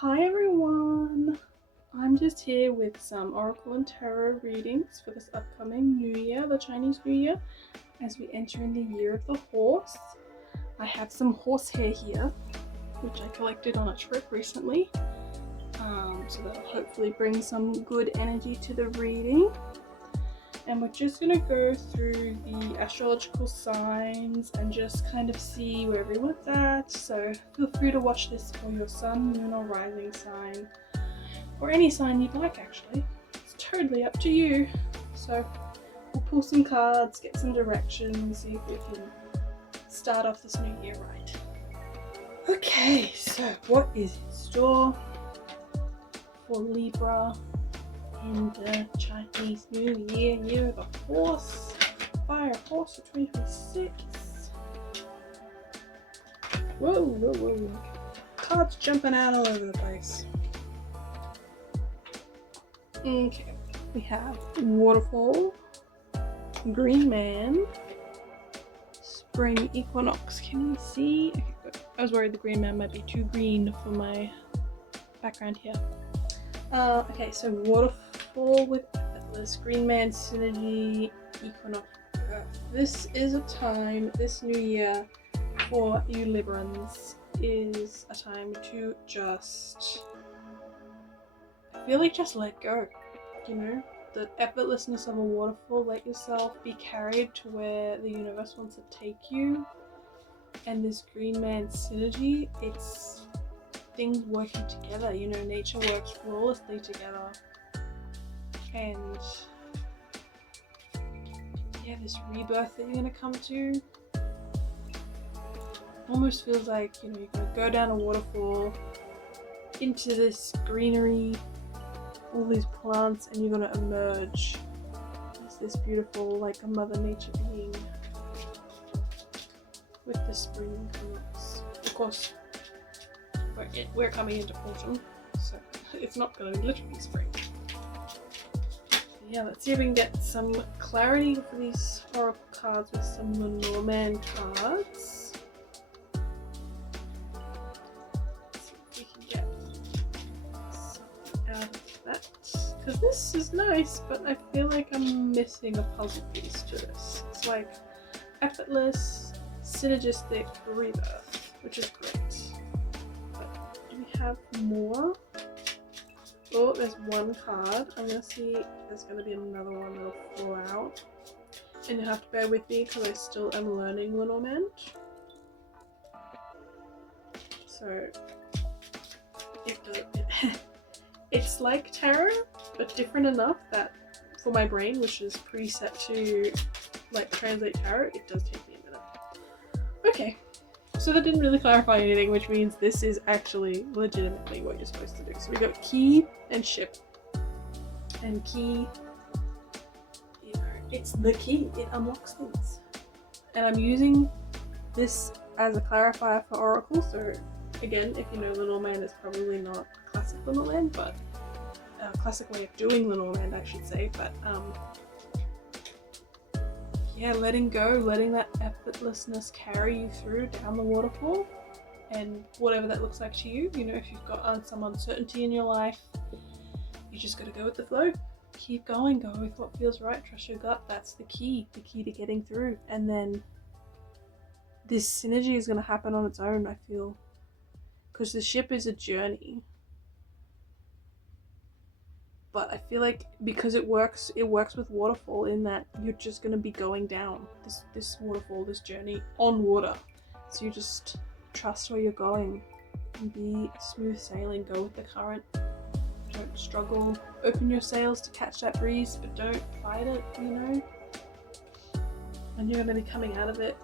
Hi everyone! I'm just here with some Oracle and Tarot readings for this upcoming New Year, the Chinese New Year, as we enter in the Year of the Horse. I have some horsehair here, which I collected on a trip recently, so that'll hopefully bring some good energy to the reading. And we're just going to go through the astrological signs and just kind of see where everyone's at. So feel free to watch this for your sun, moon or rising sign, or any sign you'd like actually. It's totally up to you. So we'll pull some cards, get some direction, see if we can start off this new year right. Okay, so what is in store for Libra in the Chinese New Year, Year of the Horse, Fire Horse of 2026. Whoa. Cards jumping out all over the place. Okay, we have Waterfall, Green Man, Spring Equinox. Can we see? Okay, good. I was worried the Green Man might be too green for my background here. Okay, so Waterfall with Effortless, Green Man Synergy, Equinox. This is a time, this new year for you Librans is a time to just, I feel like just let go, you know? The effortlessness of a waterfall, let yourself be carried to where the universe wants to take you. And this Green Man Synergy, it's things working together, you know, nature works flawlessly together. And yeah, this rebirth that you're gonna come to almost feels like, you know, you're gonna go down a waterfall into this greenery, all these plants, and you're gonna emerge as this beautiful, like a mother nature being with the spring equinox. Of course, we're coming into autumn, so it's not going to be literally spring. Yeah, let's see if we can get some clarity for these oracle cards with some Lenormand cards. Let's see if we can get something out of that. Because this is nice, but I feel like I'm missing a puzzle piece to this. It's like effortless, synergistic rebirth, which is great. Have more. Oh, there's one card. I'm gonna see if there's gonna be another one that'll fall out, and you have to bear with me because I still am learning Lenormand. So it's like tarot, but different enough that for my brain, which is preset to like translate tarot, it does take me a minute. Okay. So that didn't really clarify anything, which means this is actually legitimately what you're supposed to do. So we got key and ship. And key, you know, it's the key. It unlocks things. And I'm using this as a clarifier for Oracle. So again, if you know Lenormand, it's probably not classic Lenormand, but classic way of doing Lenormand, I should say. But yeah, letting go, letting that effortlessness carry you through down the waterfall, and whatever that looks like to you. You know, if you've got some uncertainty in your life, you just got to go with the flow. Keep going, go with what feels right, trust your gut. That's the key to getting through. And then this synergy is going to happen on its own, I feel, because the ship is a journey. But I feel like because it works with waterfall in that you're just going to be going down this waterfall, this journey on water. So you just trust where you're going and be smooth sailing, go with the current. Don't struggle. Open your sails to catch that breeze, but don't fight it, you know. And you're going to be coming out of it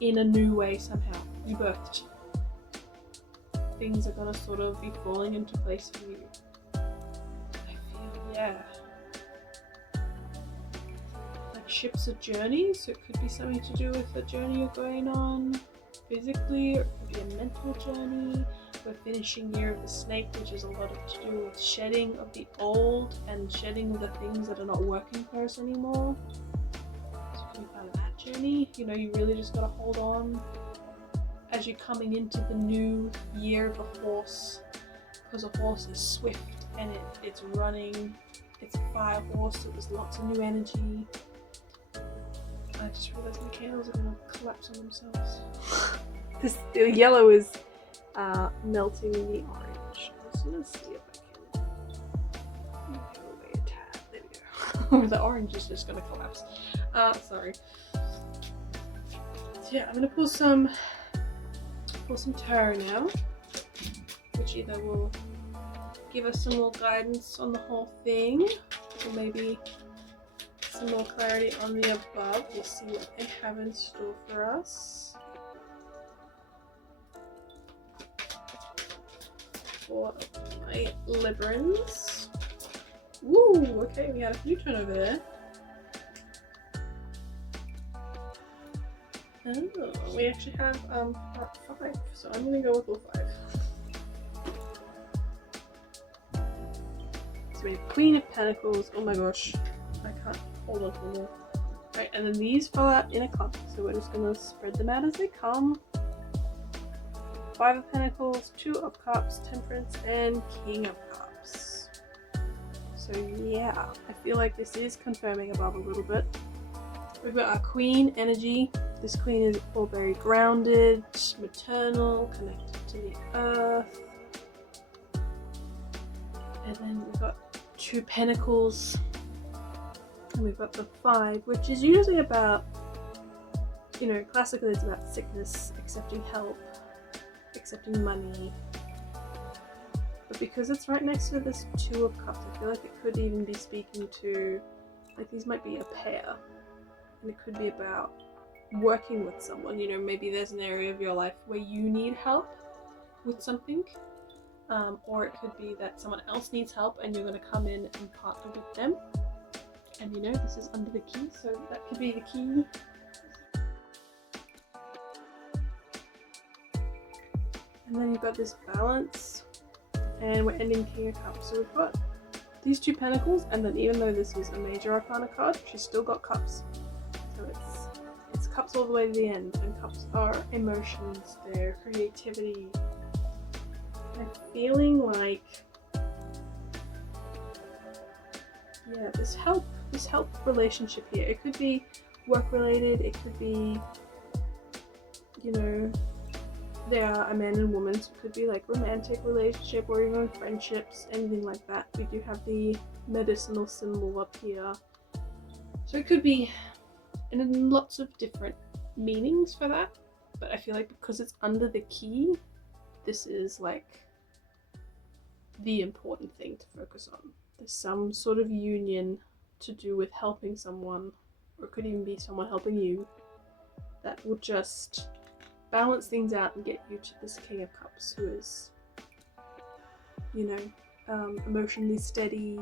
in a new way somehow. Rebirthed. Things are going to sort of be falling into place for you. Yeah. Like ships are journeys, so it could be something to do with the journey you're going on physically, or it could be a mental journey. We're finishing Year of the Snake, which is a lot to do with shedding of the old and shedding of the things that are not working for us anymore. So it could be part of that journey. You know, you really just gotta hold on as you're coming into the new Year of the Horse. because a horse is swift and it's running. It's a fire horse, so there's lots of new energy. I just realised my candles are going to collapse on themselves. The yellow is melting in the orange. I'm just going to see if I can go away a tad. There we go. The orange is just going to collapse. Sorry. So yeah, I'm going to pull some tarot now, which either will give us some more guidance on the whole thing, or maybe some more clarity on the above. We'll see what they have in store for us. For my Librans. Woo! Okay, we had a few turn over there. Oh, we actually have 5, so I'm gonna go with all 5. So we have Queen of Pentacles. Oh my gosh, I can't hold on to them all. Right, and then these fall out in a clump, so we're just gonna spread them out as they come. 5 of Pentacles, 2 of Cups, Temperance, and King of Cups. So yeah, I feel like this is confirming above a little bit. We've got our Queen energy. This Queen is all very grounded, maternal, connected to the earth. And then we've got 2 Pentacles. And we've got the 5, which is usually about, you know, classically it's about sickness, accepting help, accepting money. But because it's right next to this 2 of Cups, I feel like it could even be speaking to, like, these might be a pair. And it could be about working with someone. You know, maybe there's an area of your life where you need help with something. Or it could be that someone else needs help and you're going to come in and partner with them. And you know, this is under the key, so that could be the key. And then you've got this Balance, and we're ending King of Cups. So we've got these 2 Pentacles, and then even though this is a major arcana card, she's still got Cups. So it's Cups all the way to the end, and Cups are emotions, their creativity. I'm feeling like, yeah, this help relationship here. It could be work related, it could be, you know, they are a man and woman, so it could be like romantic relationship or even friendships, anything like that. We do have the medicinal symbol up here. So it could be in lots of different meanings for that, but I feel like because it's under the key, this is like the important thing to focus on. There's some sort of union to do with helping someone, or it could even be someone helping you, that will just balance things out and get you to this King of Cups, who is, you know, emotionally steady,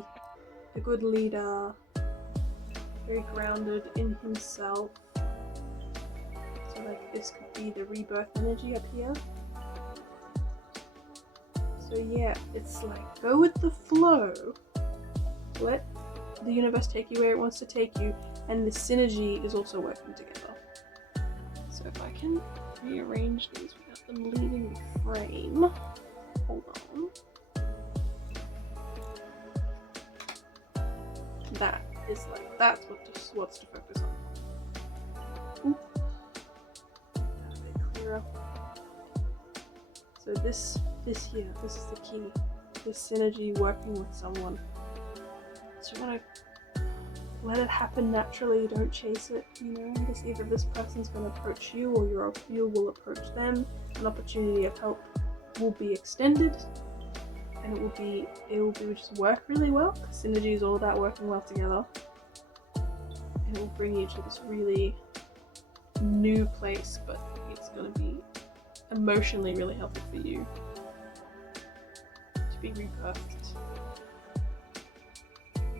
a good leader, very grounded in himself. So like this could be the rebirth energy up here. So yeah, it's like, go with the flow, let the universe take you where it wants to take you, and the synergy is also working together. So if I can rearrange these without them leaving the frame, hold on. That is like, that's what's to focus on. Ooh. A bit clearer. So this here, this is the key. This synergy, working with someone. So you want to let it happen naturally, don't chase it, you know, because either this person's going to approach you or you will approach them. An opportunity of help will be extended, and it will just work really well, because synergy is all about working well together. And it will bring you to this really new place, but it's going to be emotionally really helpful for you to be rebirthed.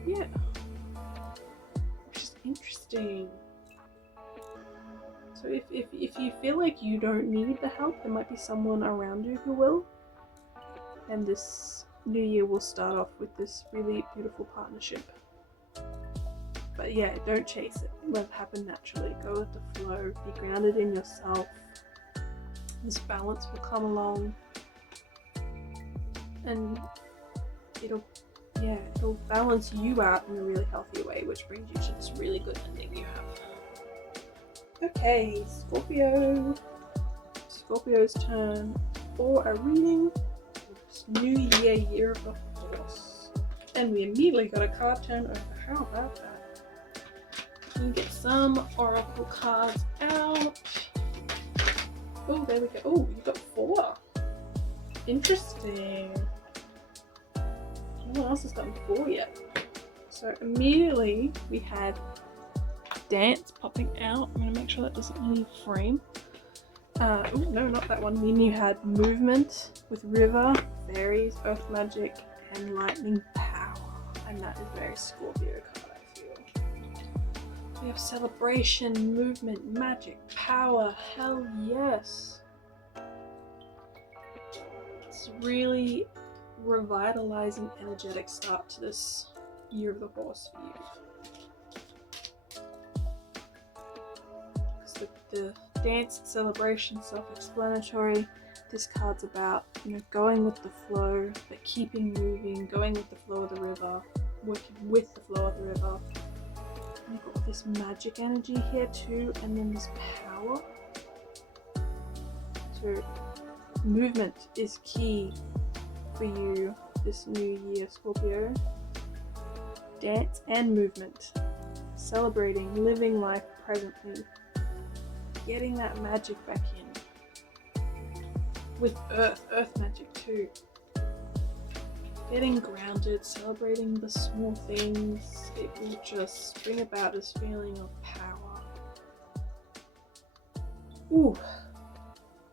Yeah. Which is interesting. So if you feel like you don't need the help, there might be someone around you who will. And this new year will start off with this really beautiful partnership. But yeah, don't chase it. Let it happen naturally. Go with the flow. Be grounded in yourself. This balance will come along. and it'll balance you out in a really healthy way, which brings you to this really good ending you have. Okay, Scorpio. Scorpio's turn for a reading. New Year, Year of the Horse. And we immediately got a card turn over. How about that? You can get some oracle cards out. Oh, there we go. Oh, you got 4. Interesting. No one else has gotten 4 yet. So immediately we had dance popping out. I'm going to make sure that doesn't leave frame. Oh, no, not that one. Then you had movement with river, fairies, earth magic, and lightning power. And that is very Scorpio card, I feel. We have celebration, movement, magic, power. Hell yes. It's really revitalizing, energetic start to this Year of the Horse for you. Because the dance, celebration, self-explanatory. This card's about, going with the flow, but keeping moving, going with the flow of the river, working with the flow of the river. And you've got this magic energy here too, and then this power. So movement is key for you this new year, Scorpio. Dance and movement. Celebrating, living life presently. Getting that magic back in. With earth magic too. Getting grounded, celebrating the small things. It will just bring about this feeling of power. Ooh.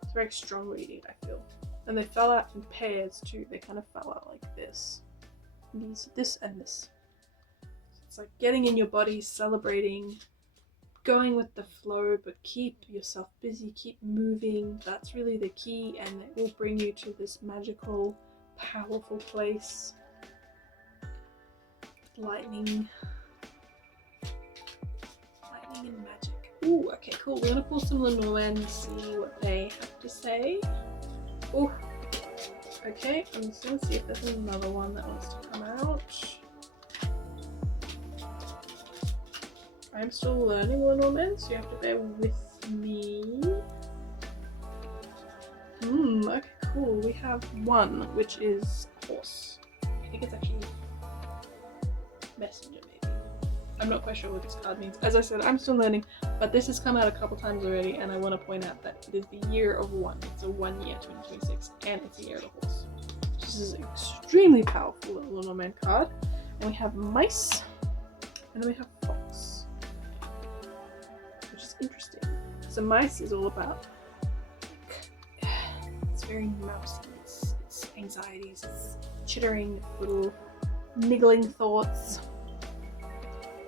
It's a very strong reading, I feel. And they fell out in pairs too. They kind of fell out like this. This and this. It's like getting in your body, celebrating, going with the flow, but keep yourself busy, keep moving. That's really the key, and it will bring you to this magical, powerful place. Lightning and magic. Ooh, okay, cool. We're gonna pull some Lenormand and see what they have to say. Ooh. Okay, I'm just gonna see if there's another one that wants to come out. I'm still learning Lenormand, so you have to bear with me. Okay, cool. We have one, which is horse. I think it's actually messenger, maybe. I'm not quite sure what this card means. As I said, I'm still learning, but this has come out a couple times already, and I want to point out that it is the year of 1. It's a 1 year, 2026, and it's the year of the horse. This is an extremely powerful little Lenormand card. And we have mice, and then we have fox, which is interesting. So mice is all about, it's very mousy, it's anxieties, it's chittering little niggling thoughts.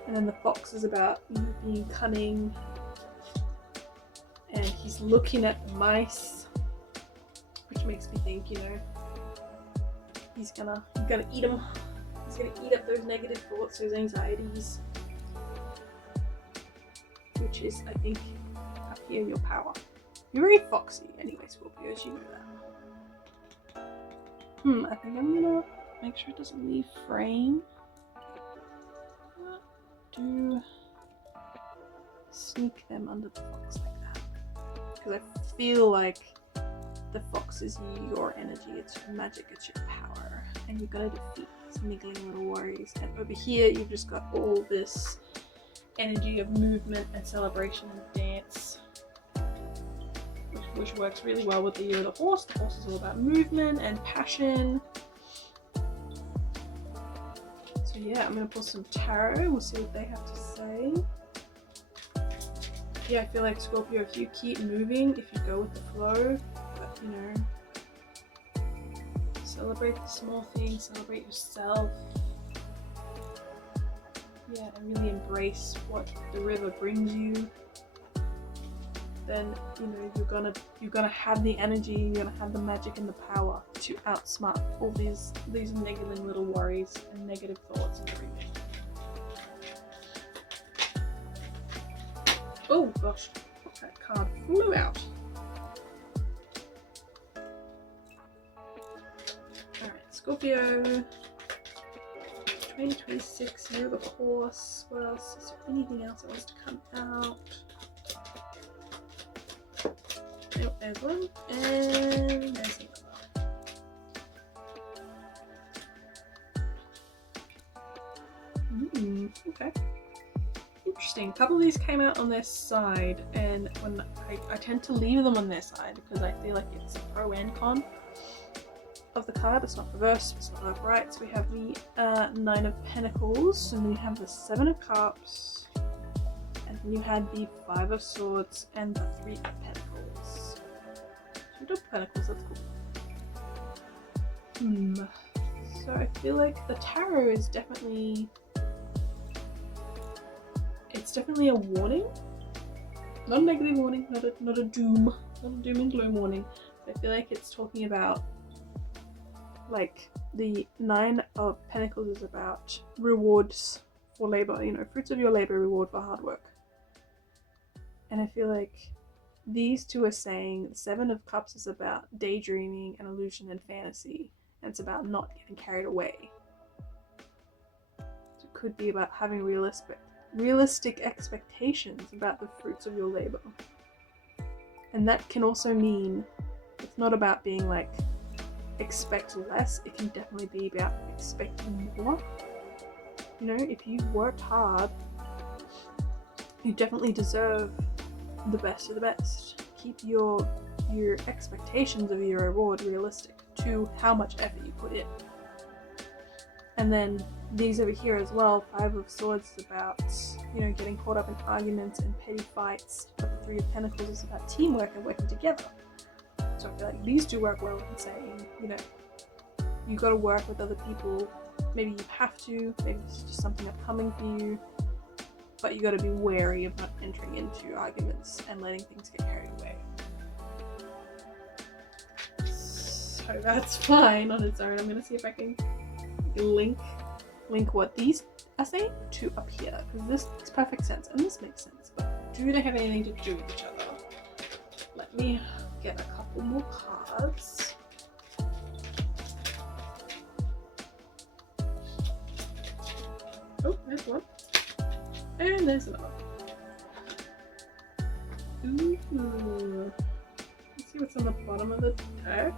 And then the fox is about being cunning, and he's looking at the mice, which makes me think, he's gonna eat them. He's gonna eat up those negative thoughts, those anxieties, which is, I think, up here your power. You're very foxy anyway, Scorpios, you know that. I think I'm gonna make sure it doesn't leave frame. Do sneak them under the fox like that, because I feel like the fox is your energy, it's your magic, it's your power, and you're gonna defeat these niggling little worries. And over here you've just got all this energy of movement and celebration and dance, which works really well with the year of the horse. The horse is all about movement and passion. So yeah, I'm going to pull some tarot and we'll see what they have to say. Yeah, I feel like Scorpio, if you keep moving, if you go with the flow, but celebrate the small things, celebrate yourself. Yeah, and really embrace what the river brings you. Then you're gonna have the energy, you're gonna have the magic and the power to outsmart all these niggling little worries and negative thoughts and everything. Oh gosh, that card flew out. Alright, Scorpio, 2026, year of the horse. What else? Is there anything else that wants to come out? Nope, there's one. And there's another. Okay. Interesting. A couple of these came out on their side, and when I tend to leave them on their side because I feel like it's a pro and con of the card. It's not reversed, it's not upright. So we have the Nine of Pentacles, and then you have the Seven of Cups, and then you had the Five of Swords and the Three of Pentacles. Two of Pentacles, that's cool. So I feel like the tarot is definitely... It's definitely a warning, not a negative warning, not a doom and gloom warning. I feel like it's talking about, like, the Nine of Pentacles is about rewards for labor, you know, fruits of your labor, reward for hard work. And I feel like these two are saying the Seven of Cups is about daydreaming and illusion and fantasy, and it's about not getting carried away. So it could be about having realistic expectations about the fruits of your labor. And that can also mean it's not about being like expect less, it can definitely be about expecting more. You know, if you worked hard, you definitely deserve the best of the best. Keep your expectations of your reward realistic to how much effort you put in. And then these over here as well, Five of Swords is about, you know, getting caught up in arguments and petty fights, but the Three of Pentacles is about teamwork and working together. So I feel like these two work well in saying, you know, you got to work with other people. Maybe you have to, maybe it's just something upcoming for you, but you got to be wary of not entering into arguments and letting things get carried away. So that's fine on its own. I'm going to see if I can link what these are saying to up here, because this makes perfect sense and this makes sense, but do they have anything to do with each other? Let me get a couple more cards. Oh, there's one. And there's another. Ooh. Let's see what's on the bottom of the deck.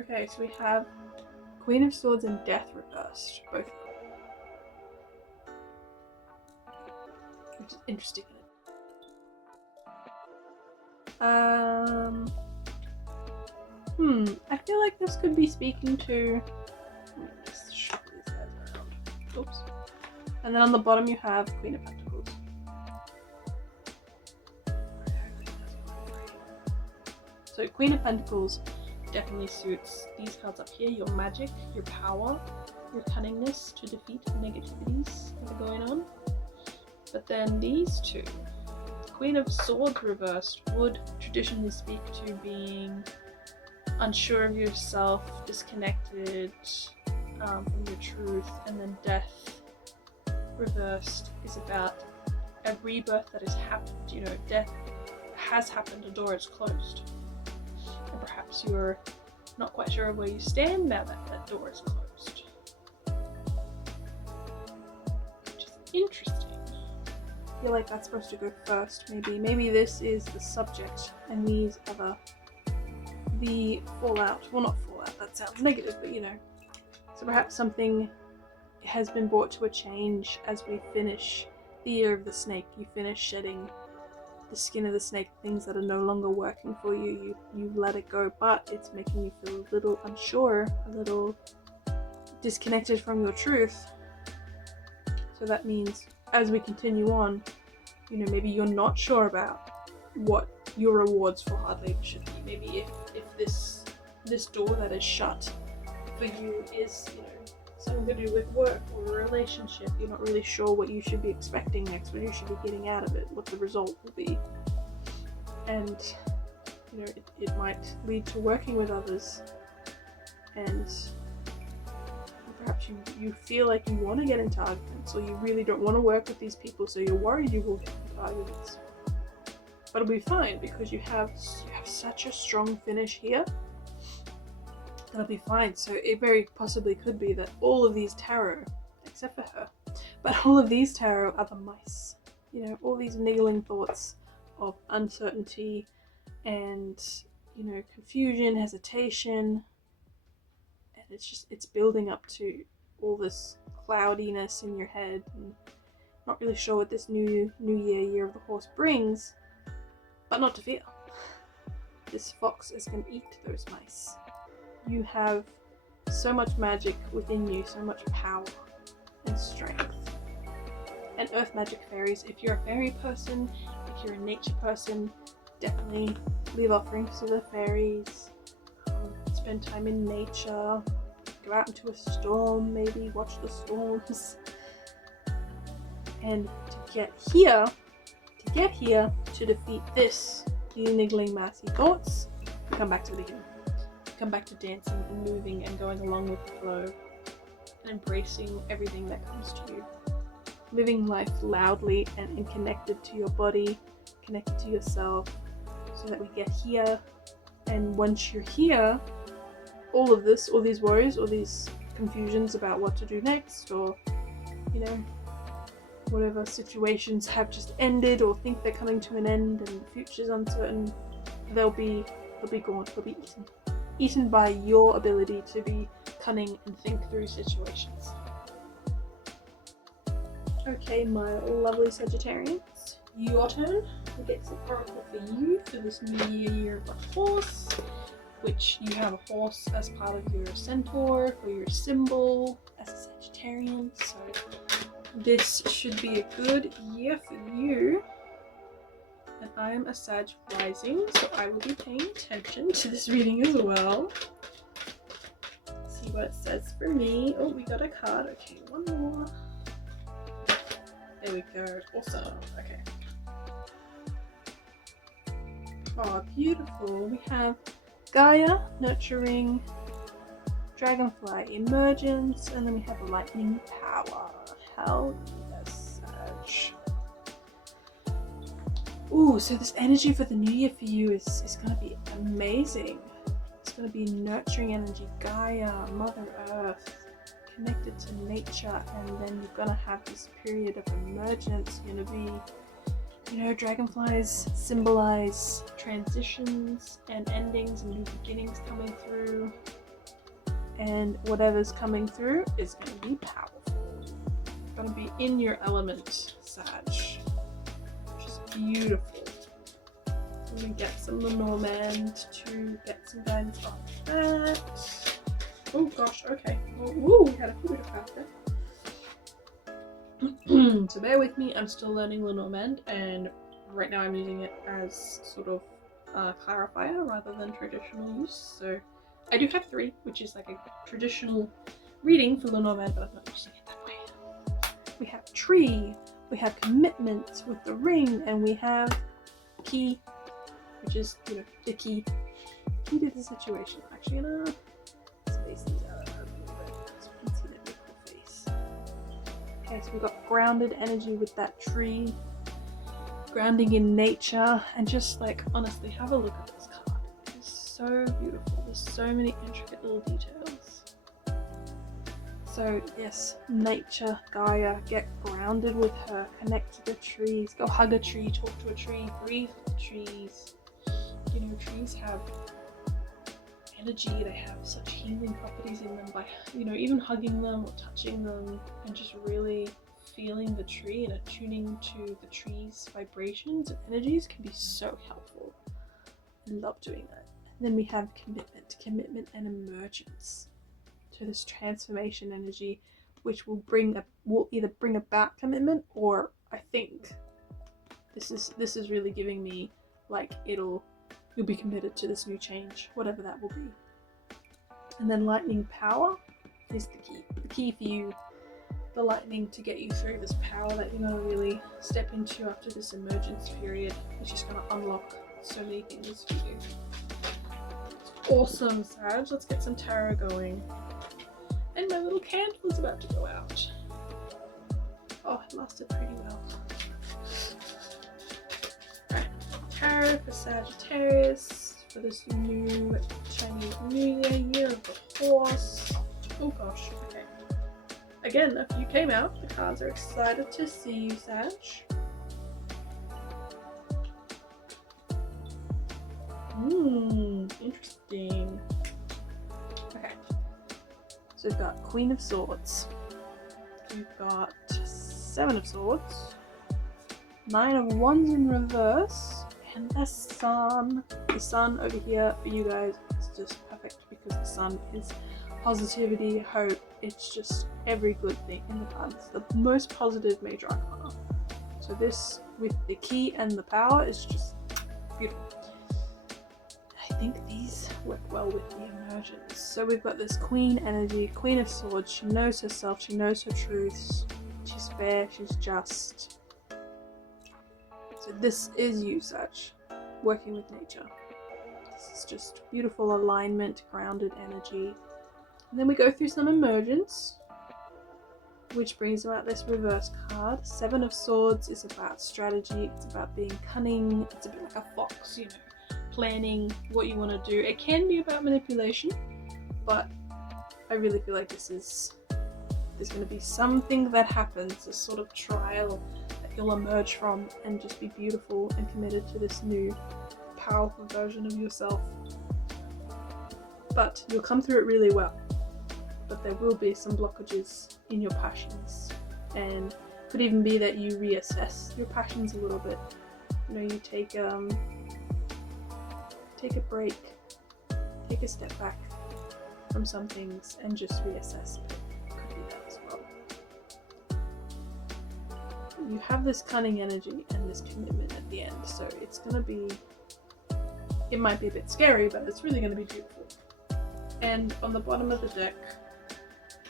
Okay, so we have Queen of Swords and Death reversed, both of them. Which is interesting. I feel like this could be speaking to... Let me just shuffle these guys around. Oops. And then on the bottom you have Queen of Pentacles. So Queen of Pentacles definitely suits these cards up here, your magic, your power, your cunningness to defeat negativities that are going on. But then these two, Queen of Swords reversed, would traditionally speak to being unsure of yourself, disconnected from your truth, and then Death reversed is about a rebirth that has happened. You know, death has happened, a door is closed. And perhaps you're not quite sure of where you stand now that that door is closed. Which is interesting. I feel like that's supposed to go first, maybe. Maybe this is the subject and these are the fallout. Well, not fallout, that sounds negative, but you know. So perhaps something has been brought to a change as we finish the year of the snake. You finish shedding the skin of the snake, things that are no longer working for you, you let it go, but it's making you feel a little unsure, a little disconnected from your truth. So that means as we continue on, you know, maybe you're not sure about what your rewards for hard labor should be. Maybe if this door that is shut for you is, you know, something to do with work or a relationship, you're not really sure what you should be expecting next, what you should be getting out of it, what the result will be. And, you know, it might lead to working with others, and perhaps you feel like you want to get into arguments, or you really don't want to work with these people, so you're worried you will get into arguments. But it'll be fine because you have such a strong finish here. it'll be fine. So it very possibly could be that all of these tarot, except for her, but all of these tarot are the mice. You know, all these niggling thoughts of uncertainty and, you know, confusion, hesitation, and it's building up to all this cloudiness in your head and not really sure what this new year of the horse brings, but not to fear. This fox is going to eat those mice. You have so much magic within you, so much power and strength. And earth magic fairies, if you're a fairy person, if you're a nature person, definitely leave offerings to the fairies, spend time in nature, go out into a storm, maybe watch the storms. And to get here, to defeat this, these niggling massy thoughts, come back to the beginning. Come back to dancing and moving and going along with the flow and embracing everything that comes to you. Living life loudly and connected to your body, connected to yourself, so that we get here. And once you're here, all of this, all these worries, all these confusions about what to do next, or, you know, whatever situations have just ended or think they're coming to an end and the future's uncertain, they'll be gone, they'll be eaten by your ability to be cunning and think through situations. Okay, my lovely Sagittarians, your turn. We get some oracle for you for this new year of the horse, which you have a horse as part of your centaur for your symbol as a Sagittarian, so this should be a good year for you. And I am a Sag rising, so I will be paying attention to this reading as well. See what it says for me. Oh, we got a card. Okay, one more. There we go. Awesome. Okay. Oh, beautiful. We have Gaia, nurturing, dragonfly, emergence, and then we have lightning power. Hell yes, Sag. Ooh, so this energy for the new year for you is going to be amazing. It's going to be nurturing energy, Gaia, Mother Earth, connected to nature, and then you're going to have this period of emergence. You're going to be, you know, dragonflies symbolize transitions and endings and new beginnings coming through, and whatever's coming through is going to be powerful. Going to be in your element, Sag, which is beautiful. I'm going to get some Lenormand to get some guidance off that. Oh gosh, okay. Ooh, we had a few bit of craft there. So bear with me, I'm still learning Lenormand, and right now I'm using it as sort of clarifier rather than traditional use. So I do have 3, which is like a traditional reading for Lenormand, but I'm not using it that way. We have tree, we have commitment with the ring, and we have key, which is, you know, the key to the situation. I'm actually gonna space these out a little bit so we can see the beautiful face. Okay, so we've got grounded energy with that tree, grounding in nature, and just like, honestly, have a look at this card. It's so beautiful. There's so many intricate little details. So yes, nature, Gaia, get grounded with her, connect to the trees, go hug a tree, talk to a tree, breathe with the trees. You know, trees have energy, they have such healing properties in them by, you know, even hugging them or touching them and just really feeling the tree and attuning to the tree's vibrations and energies can be so helpful. I love doing that. And then we have commitment and emergence. So this transformation energy, which will either bring about commitment, or I think this is really giving me like you'll be committed to this new change, whatever that will be. And then lightning power is the key for you, the lightning to get you through this power that you're gonna really step into after this emergence period. It's just gonna unlock so many things for you. It's awesome, Sag. Let's get some tarot going. And my little candle is about to go out. Oh, it lasted pretty well. Alright, tarot for Sagittarius for this new Chinese New Year, year of the horse. Oh gosh, okay. Again, a few came out. The cards are excited to see you, Sag. Interesting. Okay. So we've got Queen of Swords. We've got Seven of Swords. Nine of Wands in reverse. And the Sun. The Sun over here for you guys is just perfect because the Sun is positivity, hope. It's just every good thing in the card. It's the most positive major arcana. So this with the key and the power is just beautiful. I think these work well with the emergence. So we've got this Queen energy, Queen of Swords. She knows herself, she knows her truths. She's fair, she's just. So this is you, Sag, working with nature. This is just beautiful alignment, grounded energy. And then we go through some emergence, which brings about this reverse card. Seven of Swords is about strategy, it's about being cunning, it's a bit like a fox, you know, planning what you want to do. It can be about manipulation, but I really feel like there's going to be something that happens, a sort of trial that you'll emerge from and just be beautiful and committed to this new powerful version of yourself. But you'll come through it really well. But there will be some blockages in your passions, and it could even be that you reassess your passions a little bit. You know, you take a break, take a step back from some things and just reassess. It could be that as well. You have this cunning energy and this commitment at the end, so it's gonna be, it might be a bit scary, but it's really gonna be beautiful. And on the bottom of the deck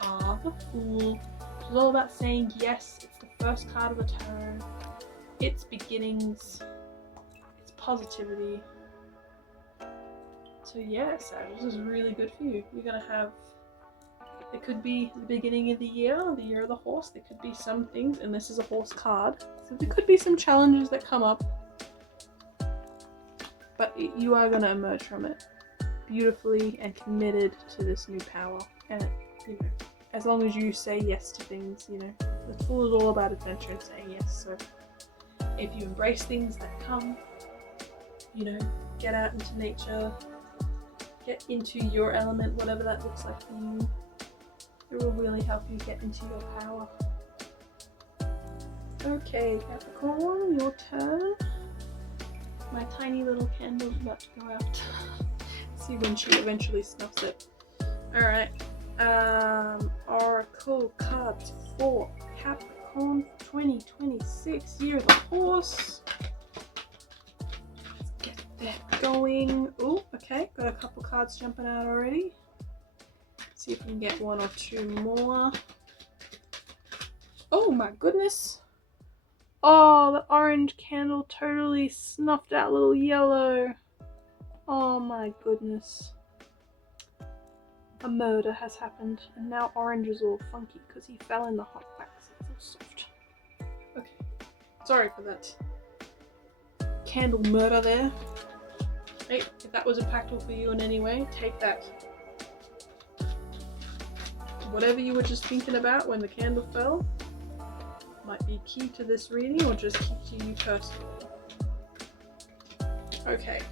are the Fool. It's all about saying yes. It's the first card of the tarot. It's beginnings. It's positivity. So yeah, Sag, this is really good for you. You're gonna have, it could be the beginning of the year of the horse. There could be some things, and this is a horse card. So there could be some challenges that come up. But you are gonna emerge from it beautifully and committed to this new power. And you know, as long as you say yes to things, you know, the Fool is all about adventure and saying yes. So if you embrace things that come, you know, get out into nature, get into your element, whatever that looks like for you, it will really help you get into your power. Okay, Capricorn, your turn. My tiny little candle's about to go out. See when she eventually snuffs it. Alright. Oracle cards for Capricorn 2026, year of the horse. Let's get that going. Oh, okay, got a couple cards jumping out already. See if we can get one or two more. Oh my goodness. Oh, the orange candle totally snuffed out little yellow. Oh my goodness. A murder has happened, and now orange is all funky because he fell in the hot wax. It's all soft. Okay, sorry for that candle murder there. Hey, if that was impactful for you in any way, take that. Whatever you were just thinking about when the candle fell might be key to this reading or just key to you personally. Okay.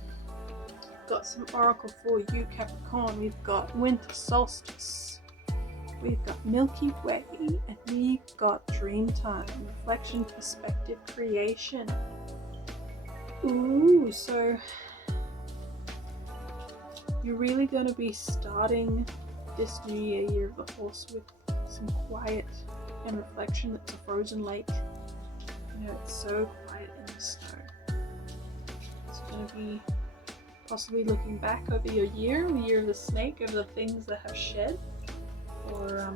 Got some oracle for you, Capricorn. We've got winter solstice, we've got Milky Way, and we've got dream time, reflection, perspective, creation. Ooh, so you're really going to be starting this new year of the horse with some quiet and reflection. It's a frozen lake. You know, it's so quiet in the snow. It's going to be possibly looking back over your year, the year of the snake, over the things that have shed, or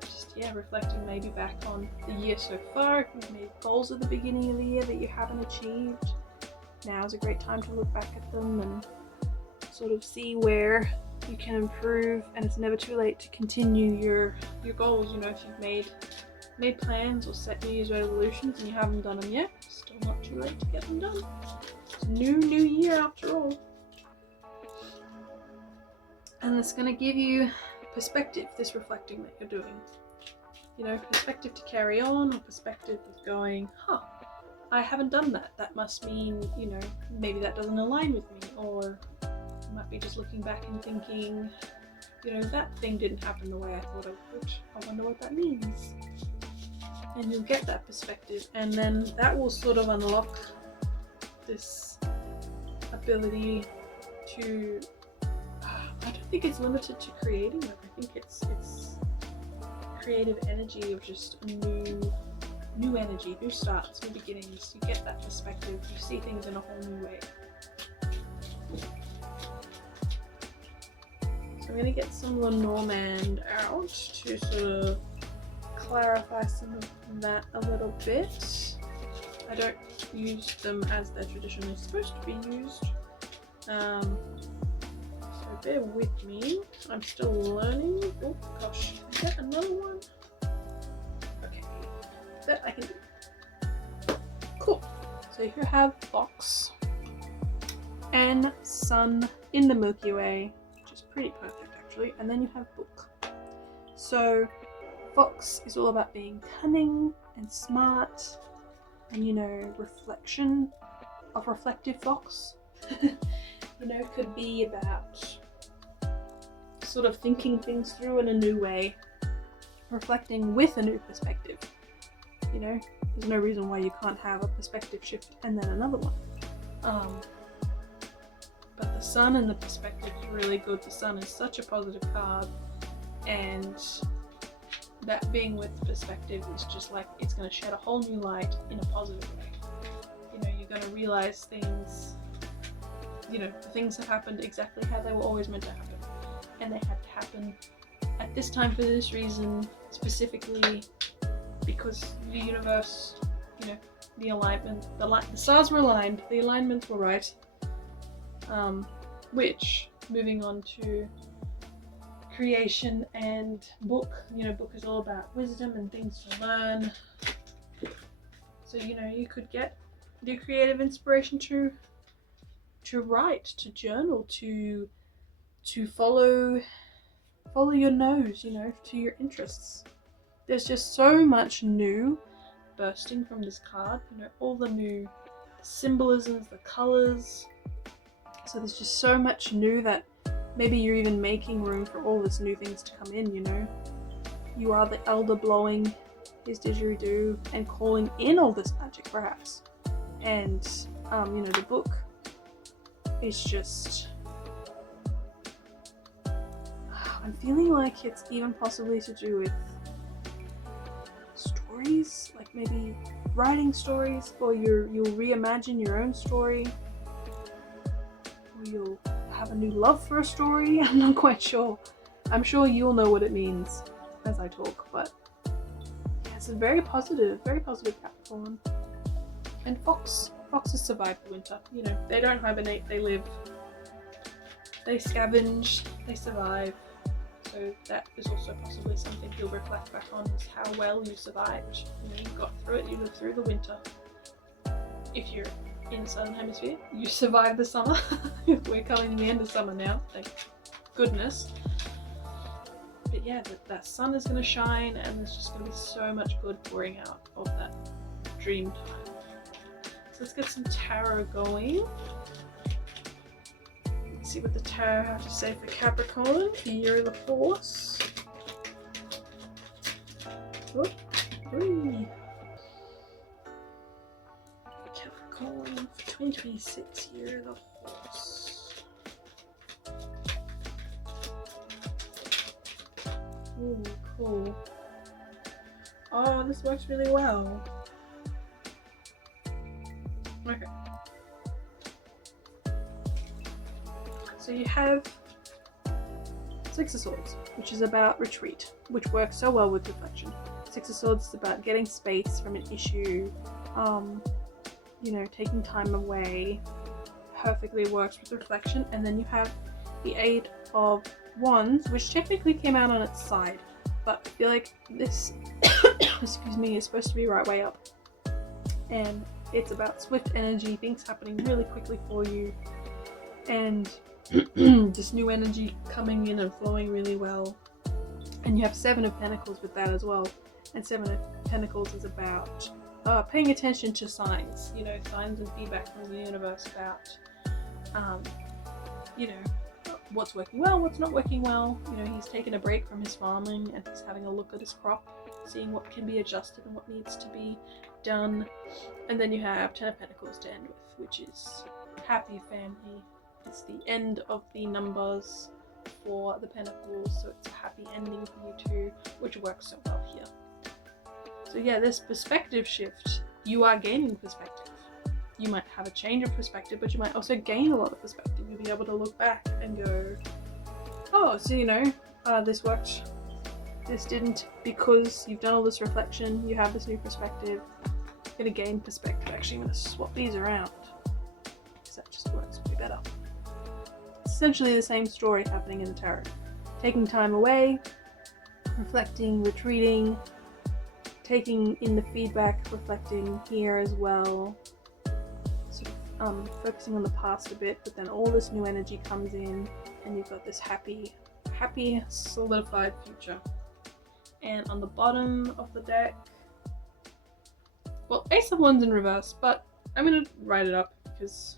just reflecting maybe back on the year so far. If you've made goals at the beginning of the year that you haven't achieved, now is a great time to look back at them and sort of see where you can improve. And it's never too late to continue your goals. You know, if you've made plans or set New Year's resolutions and you haven't done them yet, still not too late to get them done. It's a new year after all. And it's going to give you perspective, this reflecting that you're doing. You know, perspective to carry on, or perspective of going, huh, I haven't done that. That must mean, you know, maybe that doesn't align with me. Or you might be just looking back and thinking, you know, that thing didn't happen the way I thought it would. I wonder what that means. And you'll get that perspective, and then that will sort of unlock this ability to, I don't think it's limited to creating work. I think it's creative energy of just a new energy, new starts, new beginnings. You get that perspective, you see things in a whole new way. So I'm going to get some Lenormand out to sort of clarify some of that a little bit. I don't use them as they're traditionally supposed to be used. So bear with me. I'm still learning. Oh gosh, is that another one? Okay, that I can do. Cool. So you have Fox and Sun in the Milky Way, which is pretty perfect actually. And then you have Book. So Fox is all about being cunning and smart, and you know, reflection of reflective Fox. You know, could be about sort of thinking things through in a new way, reflecting with a new perspective. You know, there's no reason why you can't have a perspective shift and then another one. But the Sun and the perspective is really good. The Sun is such a positive card, and that being with perspective is just like, it's going to shed a whole new light in a positive way. You know, you're going to realize things, you know, the things have happened exactly how they were always meant to happen. And they had to happen at this time for this reason, specifically because the universe, you know, the alignment, the stars were aligned, the alignments were right. Which, moving on to creation and Book, you know, Book is all about wisdom and things to learn. So, you know, you could get the creative inspiration to write, to journal, to follow your nose, you know, to your interests. There's just so much new bursting from this card, you know, all the new symbolisms, the colors. So there's just so much new that maybe you're even making room for all this new things to come in, you know. You are the elder blowing his didgeridoo and calling in all this magic, perhaps. And, you know, the Book is just, I'm feeling like it's even possibly to do with stories, like maybe writing stories, or you'll reimagine your own story, or you'll have a new love for a story. I'm not quite sure. I'm sure you'll know what it means as I talk, but yeah, it's a very positive Capricorn. And foxes survive the winter. You know, they don't hibernate, they live, they scavenge, they survive. So that is also possibly something you'll reflect back on, is how well you survived. You know, you got through it, you lived through the winter. If you're in the Southern Hemisphere, you survived the summer. We're coming to the end of summer now, thank goodness. But yeah, that sun is going to shine, and there's just going to be so much good pouring out of that dream time. So let's get some tarot going. Let's see what the tarot have to say for Capricorn, the year of the horse. Whoop, 3. Capricorn for 2026, year of the horse. Ooh, cool. Oh, this works really well. Okay. So you have Six of Swords, which is about retreat, which works so well with reflection. Six of Swords is about getting space from an issue, you know, taking time away. Perfectly works with reflection. And then you have the Eight of Wands, which technically came out on its side, but I feel like this excuse me, is supposed to be right way up, and it's about swift energy, things happening really quickly for you, and this new energy coming in and flowing really well. And you have Seven of Pentacles with that as well. And Seven of Pentacles is about paying attention to signs, you know, signs and feedback from the universe about, you know, what's working well, what's not working well. You know, he's taken a break from his farming and he's having a look at his crop, seeing what can be adjusted and what needs to be done. And then you have Ten of Pentacles to end with, which is happy family. It's the end of the numbers for the Pentacles, so it's a happy ending for you too, which works so well here. So yeah, this perspective shift, you are gaining perspective. You might have a change of perspective, but you might also gain a lot of perspective. You'll be able to look back and go, oh, so you know, this worked, this didn't, because you've done all this reflection, you have this new perspective. You're going to gain perspective. Actually, I'm going to swap these around, because that just works way better. It's essentially the same story happening in the tarot. Taking time away, reflecting, retreating, taking in the feedback, reflecting here as well, sort of focusing on the past a bit, but then all this new energy comes in and you've got this happy, solidified future. And on the bottom of the deck, well, Ace of Wands in reverse, but I'm going to write it up because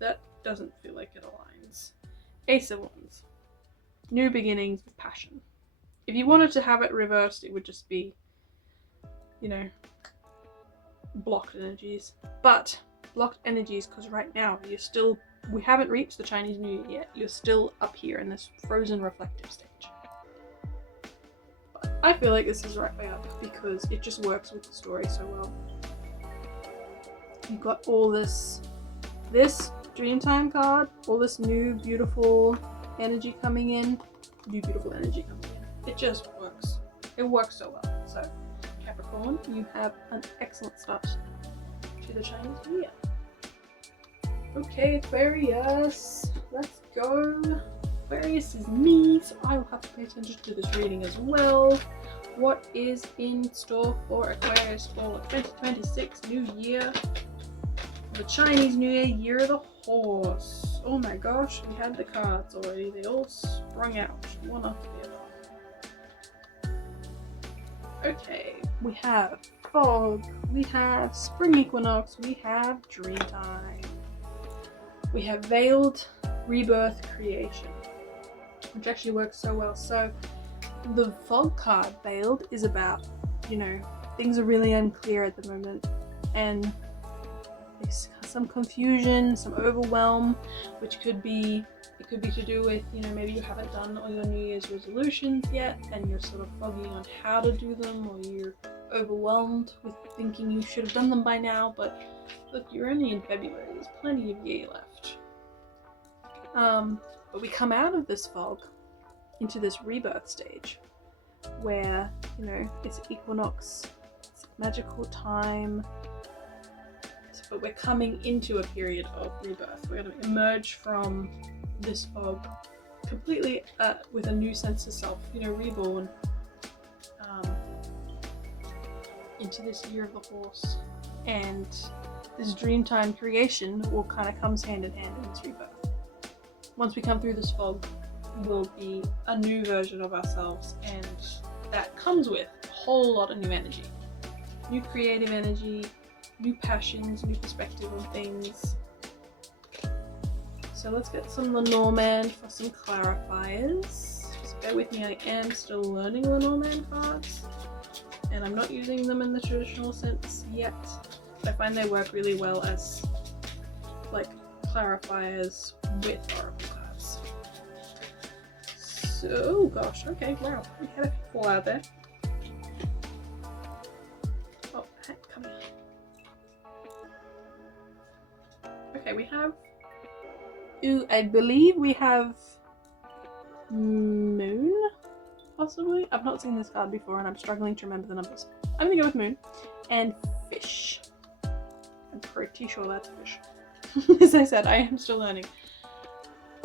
that doesn't feel like it aligns. Ace of Wands, new beginnings with passion. If you wanted to have it reversed, it would just be, you know, blocked energies. But blocked energies because right now you're still, we haven't reached the Chinese New Year yet. You're still up here in this frozen reflective stage. But I feel like this is the right way up because it just works with the story so well. You've got all this Dreamtime card, all this new beautiful energy coming in. It just works. It works so well. So Capricorn, you have an excellent start to the Chinese New Year. Okay, Aquarius, let's go. Aquarius is me, so I will have to pay attention to this reading as well. What is in store for Aquarius for 2026 New Year? The Chinese New Year, Year of the Horse. Oh my gosh, we had the cards already. They all sprung out, one after the other. Okay, we have fog, we have spring equinox, we have Dreamtime. We have veiled rebirth creation, which actually works so well. So the fog card, veiled, is about, you know, things are really unclear at the moment and there's some confusion, some overwhelm, which could be, it could be to do with, you know, maybe you haven't done all your New Year's resolutions yet and you're sort of foggy on how to do them, or you're overwhelmed with thinking you should have done them by now. But look, you're only in February, there's plenty of year left. But we come out of this fog into this rebirth stage where, you know, it's equinox, it's a magical time, but we're coming into a period of rebirth. We're going to emerge from this fog completely with a new sense of self, you know, reborn into this Year of the Horse. And this Dreamtime creation will kind of comes hand in hand in this rebirth. Once we come through this fog, we'll be a new version of ourselves, and that comes with a whole lot of new energy. New creative energy, new passions, new perspective on things. So let's get some Lenormand for some clarifiers. So bear with me, I am still learning Lenormand cards, and I'm not using them in the traditional sense yet. But I find they work really well as like clarifiers with oracle cards. So, oh gosh, okay, wow, we had a few fall out there. Oh, heck, come here. Okay, we have, I believe we have Moon, possibly? I've not seen this card before and I'm struggling to remember the numbers. I'm gonna go with Moon. And Fish. I'm pretty sure that's Fish. As I said, I am still learning.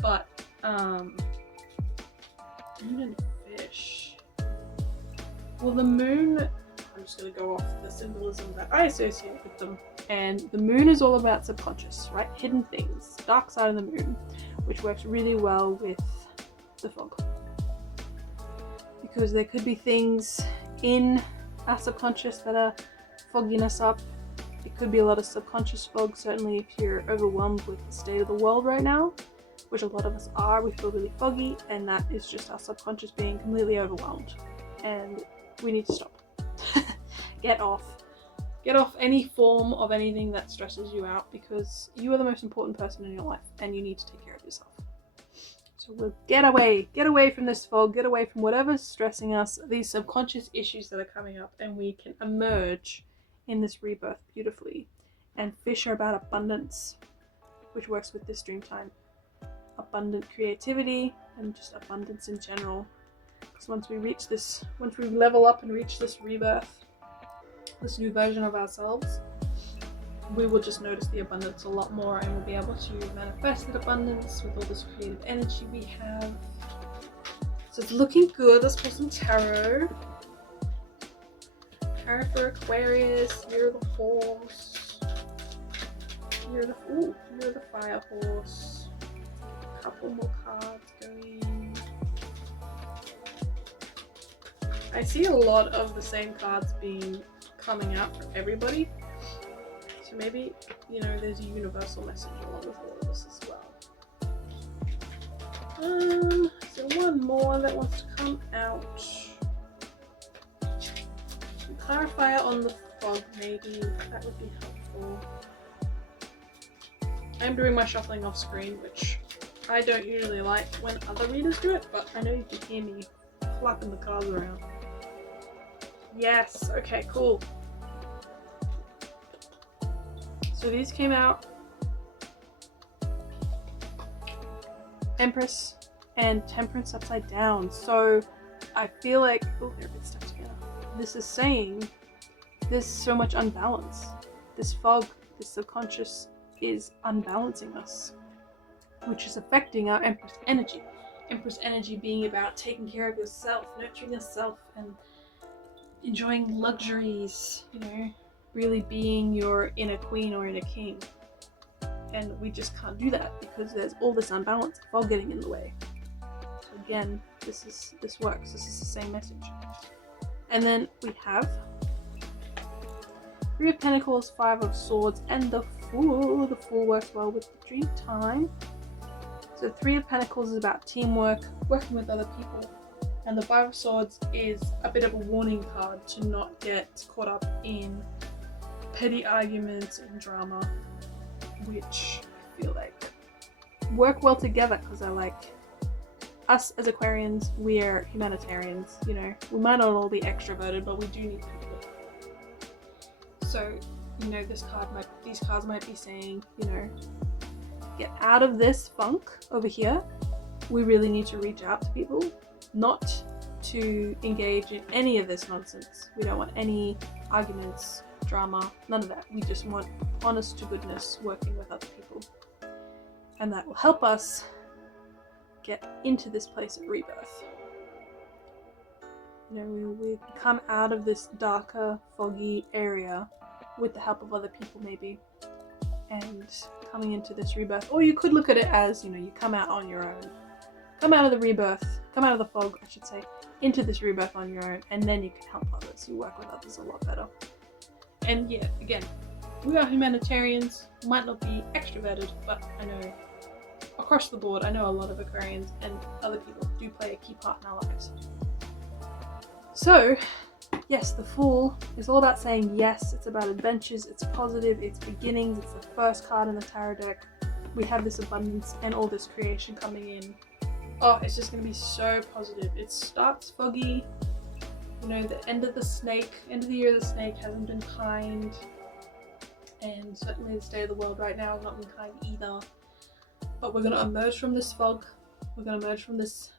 But, Moon and Fish. Well, the Moon, I'm just going to go off the symbolism that I associate with them. And the Moon is all about subconscious, right? Hidden things. Dark side of the Moon, which works really well with the fog. because there could be things in our subconscious that are fogging us up. It could be a lot of subconscious fog, certainly if you're overwhelmed with the state of the world right now, which a lot of us are. We feel really foggy, and that is just our subconscious being completely overwhelmed, and we need to stop. Get off any form of anything that stresses you out, because you are the most important person in your life and you need to take care of yourself. So we'll get away from this fog, get away from whatever's stressing us, these subconscious issues that are coming up, and we can emerge in this rebirth beautifully. And fish are about abundance, which works with this dream time. Abundant creativity and just abundance in general. Because once we level up and reach this rebirth, this new version of ourselves, we will just notice the abundance a lot more, and we'll be able to manifest that abundance with all this creative energy we have. So it's looking good. Let's pull some tarot. Tarot for Aquarius, year of the horse. Year of the fire horse. A couple more cards going. I see a lot of the same cards coming out for everybody. So maybe, there's a universal message along with all of this as well. So one more that wants to come out. Clarifier on the fog, maybe. That would be helpful. I'm doing my shuffling off screen, which I don't usually like when other readers do it, but I know you can hear me flapping the cards around. Yes, okay, cool. So these came out. Empress and Temperance upside down. So I feel like, oh, they're a bit stuck together. This is saying there's so much unbalance. This fog, this subconscious is unbalancing us, which is affecting our Empress energy. Empress energy being about taking care of yourself, nurturing yourself, and enjoying luxuries, really being your inner queen or inner king. And we just can't do that because there's all this unbalance, fog getting in the way. So again, this works. This is the same message. And then we have Three of Pentacles, Five of Swords, and the Fool. The Fool works well with the dream time. So Three of Pentacles is about teamwork, working with other people. And the Five of Swords is a bit of a warning card to not get caught up in petty arguments and drama, which I feel like work well together, because I like us as Aquarians, we're humanitarians, we might not all be extroverted, but we do need people. So, these cards might be saying, get out of this funk over here. We really need to reach out to people, not to engage in any of this nonsense. We don't want any arguments, drama, none of that. We just want honest to goodness working with other people. And that will help us get into this place of rebirth. We come out of this darker, foggy area with the help of other people maybe, and coming into this rebirth. Or you could look at it as, you come out on your own. Come out of the rebirth, come out of the fog, I should say, into this rebirth on your own, and then you can help others. You work with others a lot better. And yeah, again, we are humanitarians, might not be extroverted, but I know across the board, I know a lot of Aquarians and other people do play a key part in our lives. So, yes, the Fool is all about saying yes. It's about adventures, it's positive, it's beginnings, it's the first card in the tarot deck. We have this abundance and all this creation coming in. Oh, it's just going to be so positive. It starts foggy. The end of the year of the snake hasn't been kind. And certainly the state of the world right now has not been kind either. But we're going to emerge from this fog. We're going to emerge from this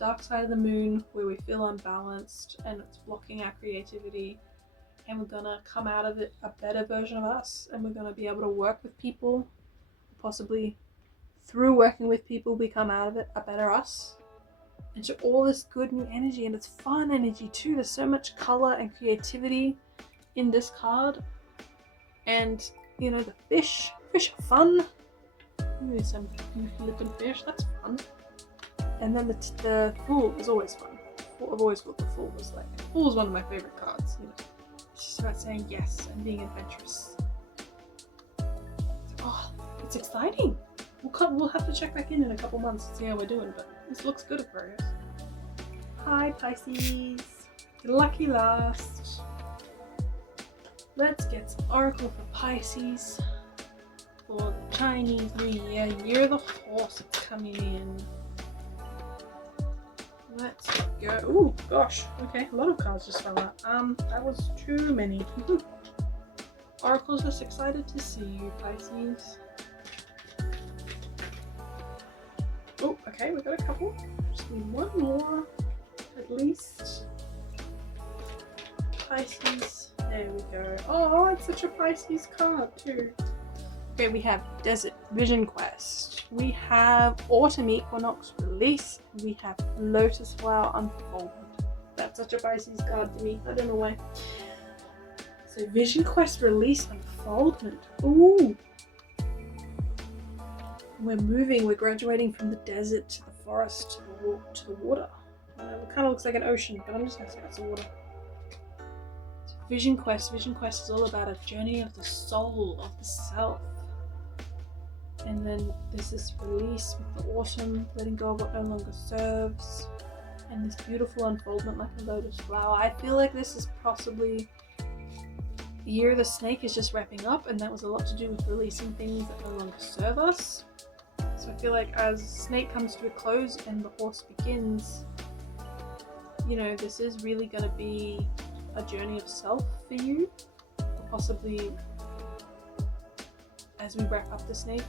dark side of the moon where we feel unbalanced and it's blocking our creativity. And we're going to come out of it a better version of us. And we're going to be able to work with people, possibly through working with people, we come out of it a better us. And so all this good new energy, and it's fun energy too. There's so much color and creativity in this card. And the fish are fun. Maybe some goofy looking fish, that's fun. And then the Fool is always fun. Fool, I've always thought the Fool was like, Fool is one of my favorite cards, you know. It's just about saying yes and being adventurous. Oh, it's exciting. We'll have to check back in a couple months to see how we're doing, but this looks good, Aquarius. Hi, Pisces. Lucky last. Let's get some oracle for Pisces for the Chinese New Year. Year of the Horse is coming in. Let's go. Oh gosh. Okay, a lot of cards just fell out. That was too many. Oracle's just excited to see you, Pisces. Oh, okay, we got a couple. Just need one more, at least. Pisces. There we go. Oh, it's such a Pisces card too. Okay, we have Desert Vision Quest. We have Autumn Equinox Release. We have Lotus Flower Unfoldment. That's such a Pisces card to me. I don't know why. So Vision Quest Release Unfoldment. Ooh. We're moving. We're graduating from the desert to the forest to the water. It kind of looks like an ocean, but I'm just going to say that's water. So Vision Quest. Vision Quest is all about a journey of the soul, of the self. And then there's this release with the autumn, letting go of what no longer serves. And this beautiful unfoldment like a lotus flower. I feel like this is possibly the year of the snake is just wrapping up, and that was a lot to do with releasing things that no longer serve us. So I feel like as snake comes to a close and the horse begins, you know, this is really going to be a journey of self for you. Or possibly as we wrap up the snake.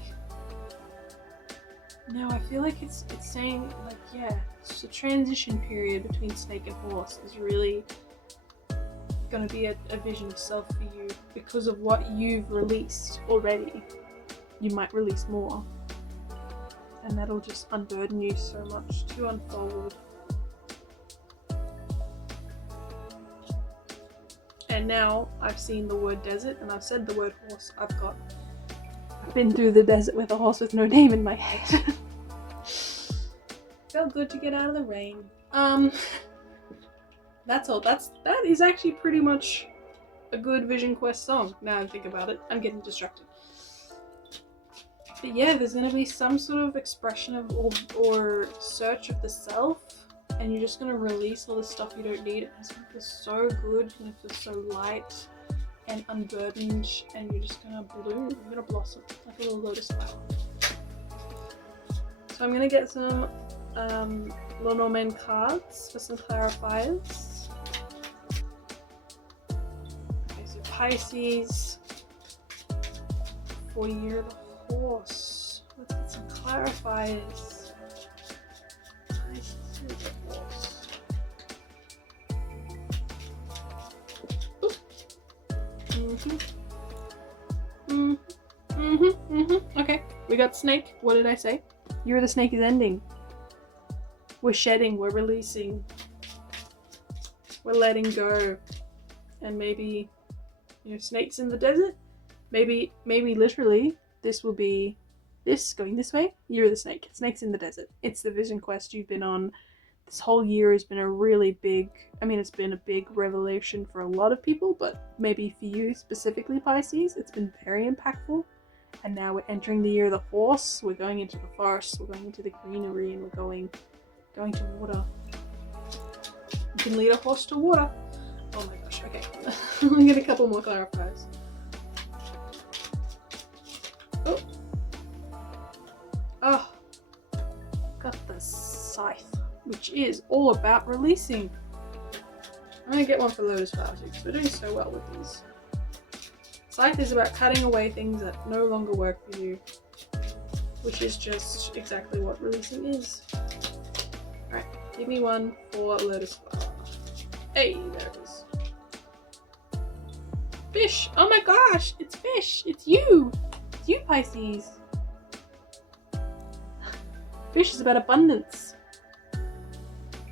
No, I feel like it's saying like, yeah, it's a transition period between snake and horse is really going to be a vision of self for you because of what you've released already. You might release more. And that'll just unburden you so much to unfold. And now I've seen the word desert and I've said the word horse. I've been through the desert with a horse with no name in my head. Felt good to get out of the rain. That's all. That is actually pretty much a good Vision Quest song. Now I think about it, I'm getting distracted. But yeah, there's going to be some sort of expression of or search of the self, and you're just going to release all the stuff you don't need. It's going to feel so good, you're going to feel so light and unburdened, and you're just going to bloom, you're going to blossom like a little lotus flower. So I'm going to get some Lenormand cards for some clarifiers. Okay, so Pisces for year of the horse. Let's get some clarifiers. Pisces year of the horse. Okay, we got snake. What did I say? Year of the snake is ending. We're shedding, we're releasing, we're letting go. And maybe, you know, snakes in the desert. Maybe literally this will be this going this way. Year of the snake. Snakes in the desert. It's the vision quest you've been on. This whole year has been a really big, it's been a big revelation for a lot of people, but maybe for you specifically, Pisces, it's been very impactful. And now we're entering the year of the horse. We're going into the forest. We're going into the greenery, and we're going to water. You can lead a horse to water. Oh my gosh, okay. Let me get a couple more clarifiers. Oh, got the scythe, which is all about releasing. I'm gonna get one for Lotus Flower too, because we're doing so well with these. Scythe is about cutting away things that no longer work for you, which is just exactly what releasing is. Alright, give me one for Lotus Flower. Hey, there it is. Fish! Oh my gosh, it's fish! It's you! It's you, Pisces! Fish is about abundance.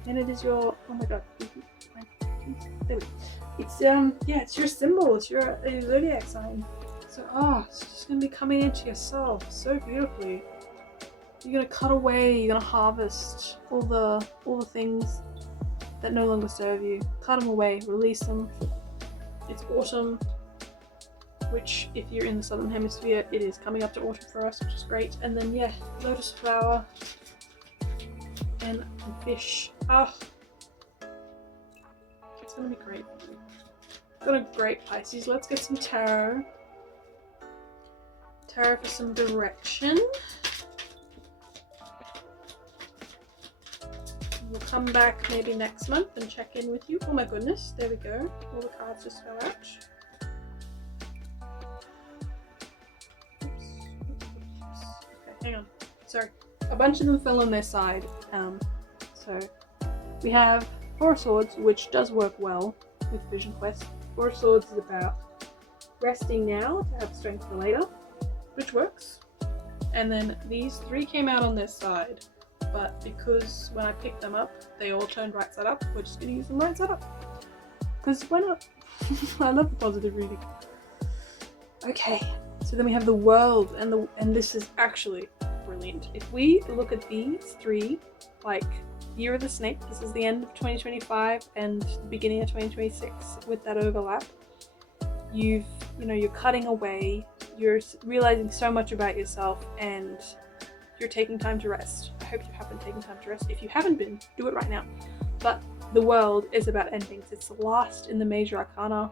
And it is your, oh my god. There we go. It's, it's your symbol. It's your zodiac sign. So, it's just going to be coming into yourself so beautifully. You're going to cut away, you're going to harvest all the things that no longer serve you. Cut them away, release them. It's autumn, which if you're in the southern hemisphere, it is coming up to autumn for us, which is great. And then yeah, lotus flower and fish. Ah, it's gonna be great. Got a great Pisces. Let's get some tarot. Tarot for some direction. We'll come back maybe next month and check in with you. Oh my goodness, there we go. All the cards just fell out. Oops. Okay, hang on. Sorry. A bunch of them fell on their side. So we have Four of Swords, which does work well with Vision Quest. Four of Swords is about resting now to have strength for later, which works. And then these three came out on their side. But because when I picked them up, they all turned right side up, we're just going to use them right side up. Because why not? I love the positive reading. Okay, so then we have the World, and this is actually brilliant. If we look at these three, like Year of the Snake, this is the end of 2025 and the beginning of 2026 with that overlap. You're cutting away, you're realizing so much about yourself, and you're taking time to rest. I hope you have been taking time to rest. If you haven't been, do it right now. But the World is about endings. It's the last in the major arcana,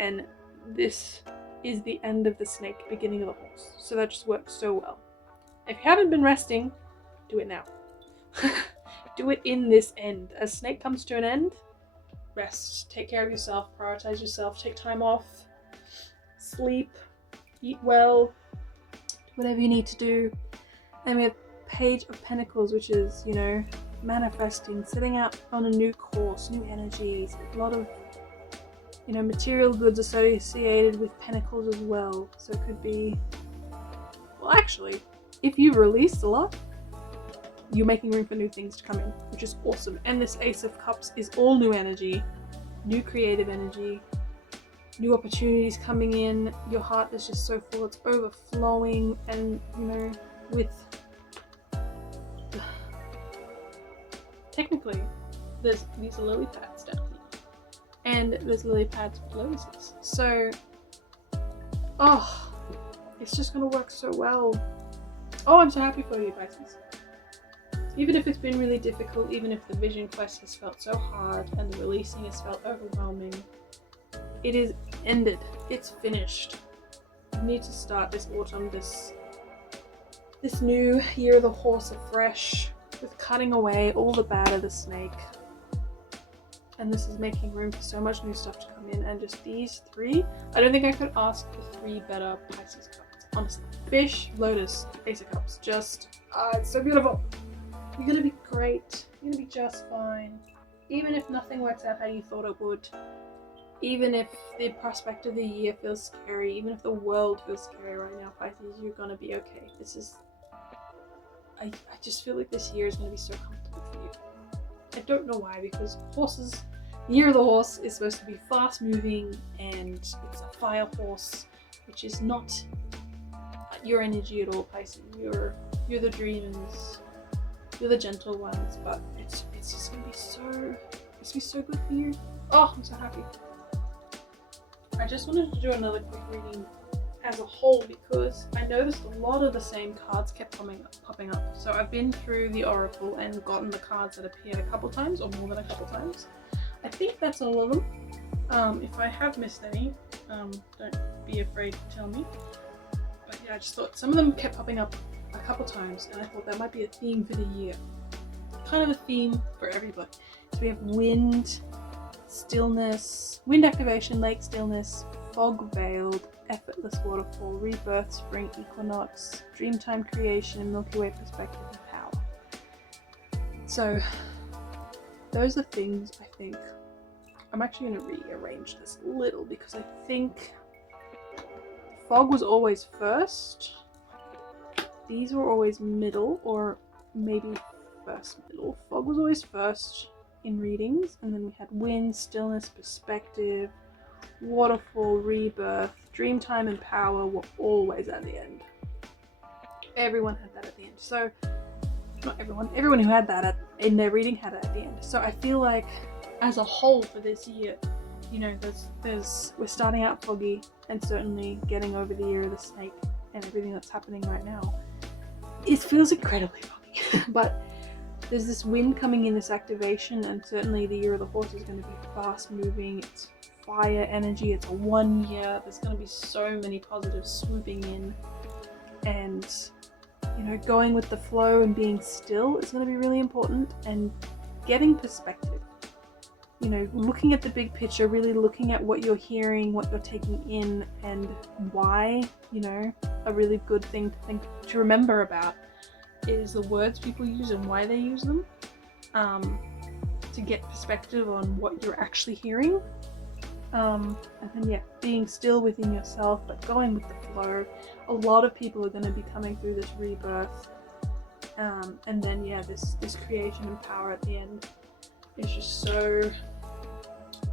and this is the end of the snake, beginning of the horse. So that just works so well. If you haven't been resting, do it now. Do it in this end. As snake comes to an end, rest. Take care of yourself, prioritize yourself, take time off, sleep, eat well, whatever you need to do. Then we have Page of Pentacles, which is, manifesting, setting out on a new course, new energies, a lot of, material goods associated with pentacles as well. So it could be, well, actually, if you've released a lot, you're making room for new things to come in, which is awesome. And this Ace of Cups is all new energy, new creative energy, new opportunities coming in. Your heart is just so full, it's overflowing, and, with technically there's these lily pads down here and there's lily pads with lotuses, so it's just gonna work so well. I'm so happy for you, Pisces. Even if it's been really difficult, even if the Vision Quest has felt so hard and the releasing has felt overwhelming, it is ended, it's finished. You need to start this autumn, this new year of the horse afresh, with cutting away all the bad of the snake. And this is making room for so much new stuff to come in. And just these three, I don't think I could ask for three better Pisces cards, honestly. Fish, Lotus, Ace of Cups, just, it's so beautiful. You're gonna be great, you're gonna be just fine. Even if nothing works out how you thought it would, even if the prospect of the year feels scary, even if the world feels scary right now, Pisces, you're gonna be okay. I just feel like this year is going to be so comfortable for you. I don't know why, because the year of the horse is supposed to be fast moving, and it's a fire horse, which is not your energy at all, Pisces. You're the dreamers, you're the gentle ones, but it's just going to be so good for you. I'm so happy. I just wanted to do another quick reading as a whole, because I noticed a lot of the same cards kept popping up. So I've been through the Oracle and gotten the cards that appeared a couple times, or more than a couple times. I think that's all of them. If I have missed any, don't be afraid to tell me. But yeah, I just thought some of them kept popping up a couple times, and I thought that might be a theme for the year. Kind of a theme for everybody. So we have wind, stillness, wind activation, lake stillness, fog veiled, effortless waterfall, rebirth, spring equinox, dreamtime creation, Milky Way perspective, and power. So those are things I think. I'm actually going to rearrange this a little, because I think fog was always first. These were always middle, or maybe first middle. Fog was always first in readings, and then we had wind, stillness, perspective, waterfall, rebirth, dreamtime, and power were always at the end. Everyone had that at the end. So, not everyone who had that in their reading had it at the end. So I feel like as a whole for this year, you know, we're starting out foggy, and certainly getting over the year of the snake and everything that's happening right now, it feels incredibly foggy. But there's this wind coming in, this activation, and certainly the year of the horse is going to be fast moving. It's fire energy. It's a 1 year. There's going to be so many positives swooping in, and you know, going with the flow and being still is going to be really important, and getting perspective. You know, looking at the big picture, really looking at what you're hearing, what you're taking in, and why. You know, a really good thing to remember about is the words people use and why they use them, to get perspective on what you're actually hearing. And then yeah, being still within yourself, but going with the flow. A lot of people are going to be coming through this rebirth, and then yeah, this creation and power at the end is just so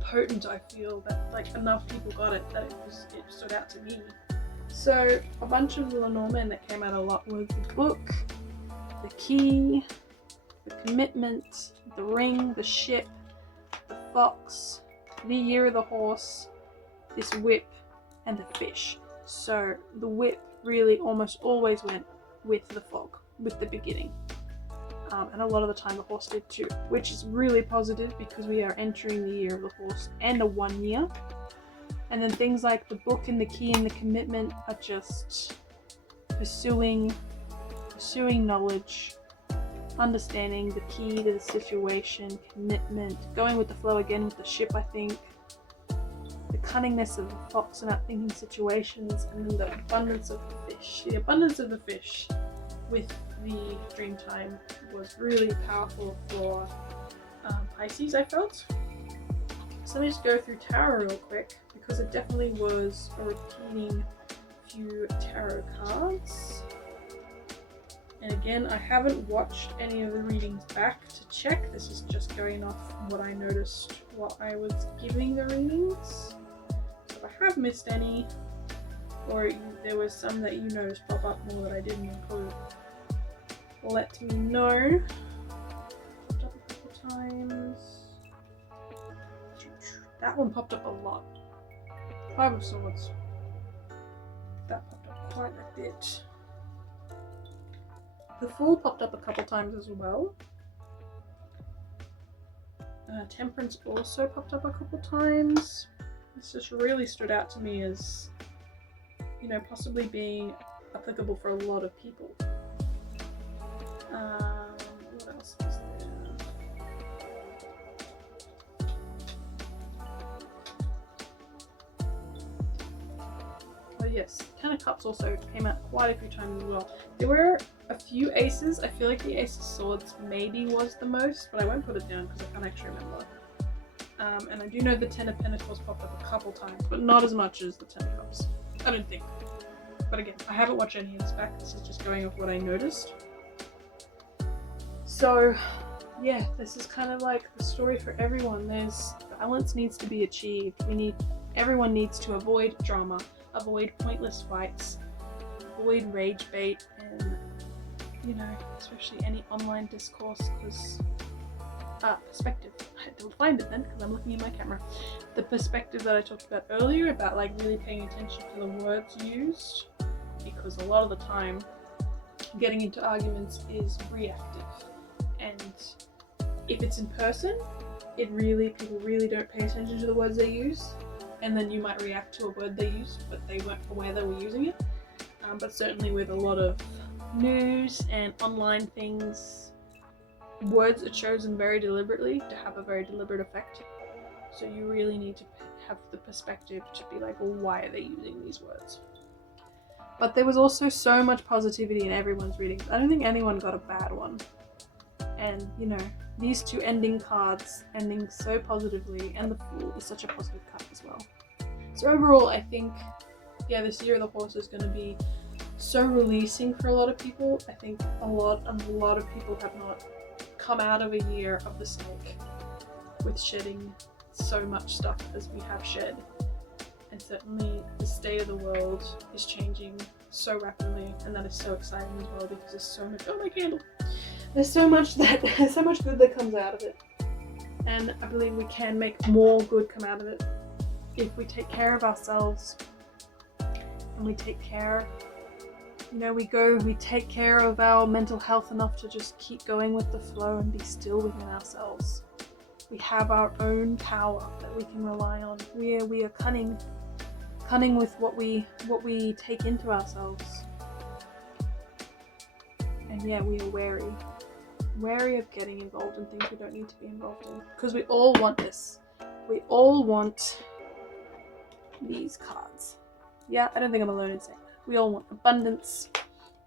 potent. I feel that like enough people got it that it stood out to me. So a bunch of the Lenormand that came out a lot was the book, the key, the commitment, the ring, the ship, the fox, the year of the horse, this whip, and the fish. So the whip really almost always went with the fog, with the beginning. And a lot of the time the horse did too, which is really positive because we are entering the year of the horse and a 1 year. And then things like the book and the key and the commitment are just pursuing knowledge, understanding the key to the situation, commitment, going with the flow again with the ship, I think, the cunningness of the fox in outthinking situations, and then the abundance of the fish. The abundance of the fish with the Dreamtime was really powerful for Pisces, I felt. So let me just go through tarot real quick, because it definitely was a repeating few tarot cards. And again, I haven't watched any of the readings back to check. This is just going off what I noticed while I was giving the readings. So if I have missed any, or there was some that you noticed pop up more that I didn't include, let me know. Popped up a couple times. That one popped up a lot. 5 of Swords. That popped up quite a bit. The Fool popped up a couple times as well. Temperance also popped up a couple times. This just really stood out to me as, you know, possibly being applicable for a lot of people. What else is there? Oh yes, Ten of Cups also came out quite a few times as well. There were a few aces. I feel like the Ace of Swords maybe was the most, but I won't put it down because I can't actually remember. And I do know the Ten of Pentacles popped up a couple times, but not as much as the Ten of Cups. I don't think. But again, I haven't watched any of this back. This is just going off what I noticed. So yeah, this is kind of like the story for everyone. There's balance needs to be achieved. Everyone needs to avoid drama, avoid pointless fights, avoid rage bait, and you know, especially any online discourse, because perspective. I had to find it then because I'm looking at my camera. The perspective that I talked about earlier about like really paying attention to the words used, because a lot of the time getting into arguments is reactive, and if it's in person, people really don't pay attention to the words they use, and then you might react to a word they used but they weren't aware they were using it. But certainly with a lot of news and online things, words are chosen very deliberately to have a very deliberate effect. So you really need to have the perspective to be like, well, why are they using these words? But there was also so much positivity in everyone's readings. I don't think anyone got a bad one. And you know, these two ending cards ending so positively, and the Fool is such a positive card as well. So overall, I think, yeah, this year of the horse is going to be so releasing for a lot of people. I think a lot of people have not come out of a year of the snake with shedding so much stuff as we have shed. And certainly the state of the world is changing so rapidly, and that is so exciting as well, because there's so much, oh my candle, there's so much good that comes out of it. and I believe we can make more good come out of it if we take care of ourselves and we take care, we take care of our mental health enough to just keep going with the flow and be still within ourselves. We have our own power that we can rely on. We are cunning with what we take into ourselves. And yeah, we are wary of getting involved in things we don't need to be involved in, because we all want this. We all want these cards. Yeah, I don't think I'm alone in saying that. We all want abundance,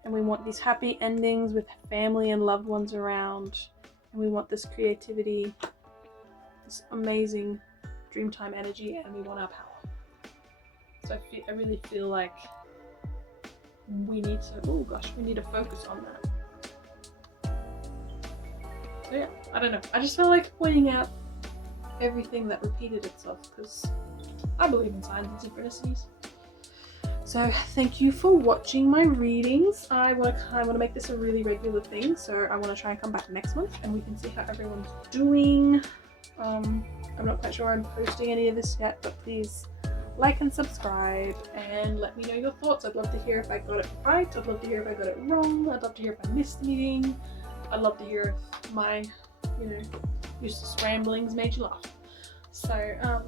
and we want these happy endings with family and loved ones around, and we want this creativity, this amazing dreamtime energy, and we want our power. So I really feel like we need to focus on that. So yeah, I don't know. I just feel like pointing out everything that repeated itself, because I believe in signs and synchronicities. So thank you for watching my readings. I want to make this a really regular thing, so I want to try and come back next month and we can see how everyone's doing. I'm not quite sure I'm posting any of this yet, but please like and subscribe and let me know your thoughts. I'd love to hear if I got it right. I'd love to hear if I got it wrong. I'd love to hear if I missed anything. I'd love to hear if my, useless ramblings made you laugh. So,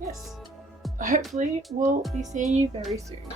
yes, hopefully we'll be seeing you very soon.